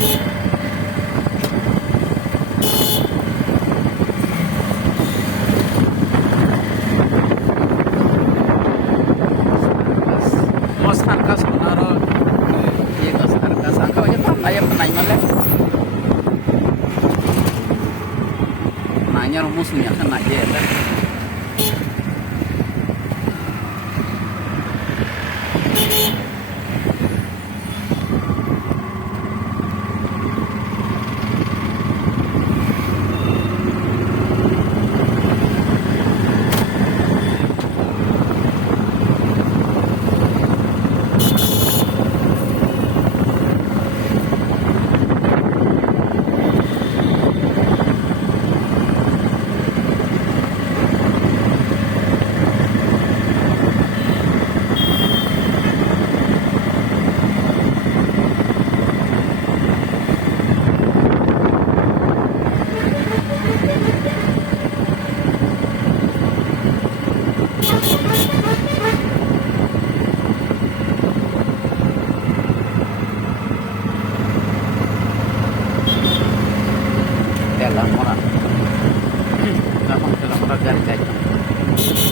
Mas angka sebenarnya iya kas angka aja kan ayam penanya malah nanya rumusnya kan aja ya kan. Dalam orang garis aja.